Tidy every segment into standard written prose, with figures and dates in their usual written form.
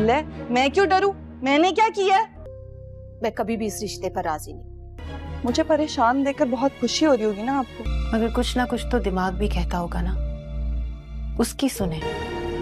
ले, मैं क्यों डरूं? मैंने क्या किया है? मैं कभी भी इस रिश्ते पर राजी नहीं। मुझे परेशान देखकर बहुत खुशी हो रही होगी ना आपको? मगर कुछ ना कुछ तो दिमाग भी कहता होगा ना, उसकी सुने।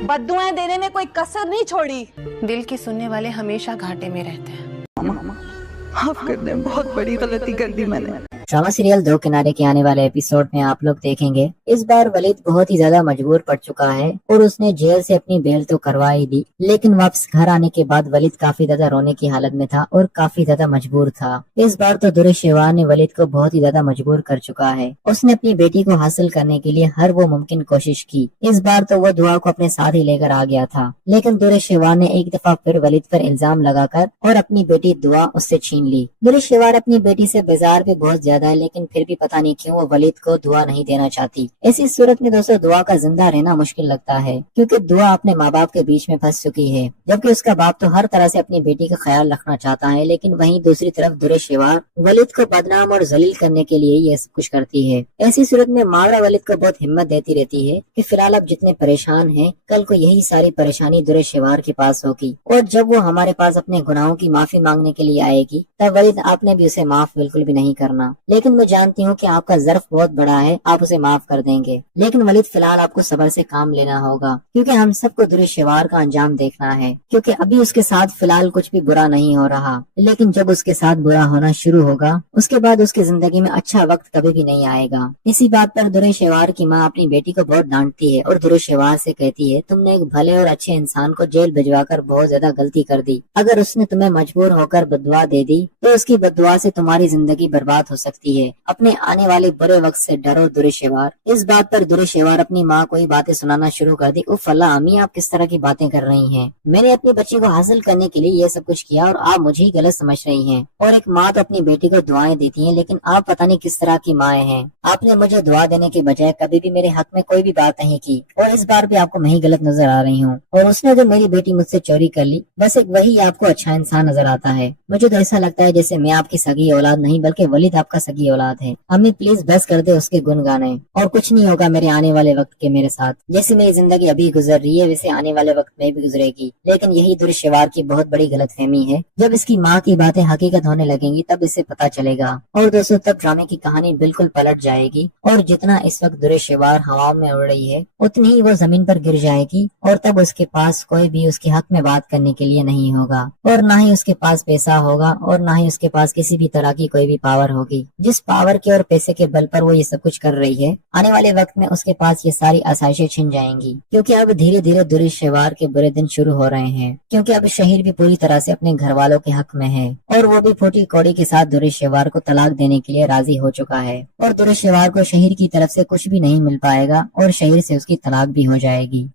बद्दुआएं देने में कोई कसर नहीं छोड़ी। दिल की सुनने वाले हमेशा घाटे में रहते हैं। माफ कर दे, बहुत बड़ी गलती कर दी मैंने। ड्रामा सीरियल दो किनारे के आने वाले एपिसोड में आप लोग देखेंगे इस बार वलीद बहुत ही ज्यादा मजबूर पड़ चुका है और उसने जेल से अपनी बेल तो करवा ही दी, लेकिन वापस घर आने के बाद वलीद काफी ज्यादा रोने की हालत में था और काफी ज्यादा मजबूर था। इस बार तो दुरेशेवार ने वलीद को बहुत ही ज्यादा मजबूर कर चुका है। उसने अपनी बेटी को हासिल करने के लिए हर वो मुमकिन कोशिश की। इस बार तो वो दुआ को अपने साथ ही लेकर आ गया था, लेकिन दुरेशेवार ने एक दफा फिर वलीद पर इल्जाम लगाकर और अपनी बेटी दुआ उससे छीन ली। दुरेशेवार अपनी बेटी से बेजार भी बहुत ज्यादा है, लेकिन फिर भी पता नहीं क्यों वो वलीद को दुआ नहीं देना चाहती। ऐसी सूरत में दोस्तों दुआ का जिंदा रहना मुश्किल लगता है, क्योंकि दुआ अपने माँ बाप के बीच में फंस चुकी है, जबकि उसका बाप तो हर तरह से अपनी बेटी का ख्याल रखना चाहता है। लेकिन वहीं दूसरी तरफ दुरेशेवार वलीद को बदनाम और जलील करने के लिए ये सब कुछ करती है। ऐसी सूरत में मावरा वलीद को बहुत हिम्मत देती रहती है कि फिलहाल आप जितने परेशान हैं, कल को यही सारी परेशानी दुरेशेवार के पास होगी, और जब वो हमारे पास अपने गुनाहों की माफी मांगने के लिए आएगी तब वलीद आपने भी उसे माफ बिल्कुल भी नहीं करना। लेकिन मैं जानती हूँ कि आपका ज़र्फ बहुत बड़ा है, आप उसे माफ कर देंगे, लेकिन वलीद फिलहाल आपको सब्र से काम लेना होगा, क्योंकि हम सबको दुरेशेवार का अंजाम देखना है। क्योंकि अभी उसके साथ फिलहाल कुछ भी बुरा नहीं हो रहा, लेकिन जब उसके साथ बुरा होना शुरू होगा उसके बाद उसकी जिंदगी में अच्छा वक्त कभी भी नहीं आएगा। इसी बात पर दुरेशेवार की माँ अपनी बेटी को बहुत डांटती है और दुरेशेवार से कहती है, तुमने एक भले और अच्छे इंसान को जेल भिजवाकर बहुत ज्यादा गलती कर दी। अगर उसने तुम्हें मजबूर होकर बददुआ दे दी तो उसकी बददुआ से तुम्हारी जिंदगी बर्बाद हो सकती है। अपने आने वाले बुरे वक्त से डरो दुरेशेवार। इस बात पर दुरेशेवार अपनी माँ को ही बातें सुनाना शुरू कर दी। उफ अल्लाह अम्मी, आप किस तरह की बातें कर रही हैं? मैंने अपनी बच्ची को हासिल करने के लिए ये सब कुछ किया और आप मुझे ही गलत समझ रही हैं। और एक माँ तो अपनी बेटी को दुआएं देती है, लेकिन आप पता नहीं किस तरह की माएँ हैं। आपने मुझे दुआ देने के बजाय कभी भी मेरे हक में कोई भी बात नहीं की, और इस बार भी आपको मैं ही गलत नजर आ रही हूँ। और उसने जो मेरी बेटी मुझसे चोरी कर ली, बस एक वही आपको अच्छा इंसान नजर आता है। मुझे तो ऐसा लगता है जैसे मैं आपकी सगी औलाद नहीं बल्कि वलीद आपका सगी औलाद है। अम्मी प्लीज बस कर दे उसके गुन गाने, और कुछ नहीं होगा मेरे आने वाले वक्त के मेरे साथ। जैसे मेरी जिंदगी अभी गुजर रही है वैसे आने वाले वक्त में भी गुजरेगी। लेकिन यही दुरेशेवार की बहुत बड़ी गलतफहमी है। जब इसकी माँ की बातें हकीकत होने लगेंगी तब इसे पता चलेगा, और दोस्तों तब ड्रामे की कहानी बिल्कुल पलट जाएगी। और जितना इस वक्त दुरेशेवार हवा में उड़ रही है उतनी ही वो जमीन पर गिर जाएगी, और तब उसके पास कोई भी उसके हक में बात करने के लिए नहीं होगा, और ना ही उसके पास पैसा होगा, और ना ही उसके पास किसी भी तरह की कोई भी पावर होगी। जिस पावर के और पैसे के बल पर वो ये सब कुछ कर रही है, आने वाले वक्त में उसके पास ये सारी आसाइशें छिन जाएंगी। क्योंकि अब धीरे धीरे दुरेशेवार के बुरे दिन शुरू हो रहे हैं, क्योंकि अब शहीर भी पूरी तरह से अपने घर वालों के हक में है, और वो भी फूटी कौड़ी के साथ दुरेशेवार को तलाक देने के लिए राजी हो चुका है। और दुरेशेवार को शहीर की तरफ से कुछ भी नहीं मिल पाएगा और शहीर से उसकी तलाक भी हो जाएगी।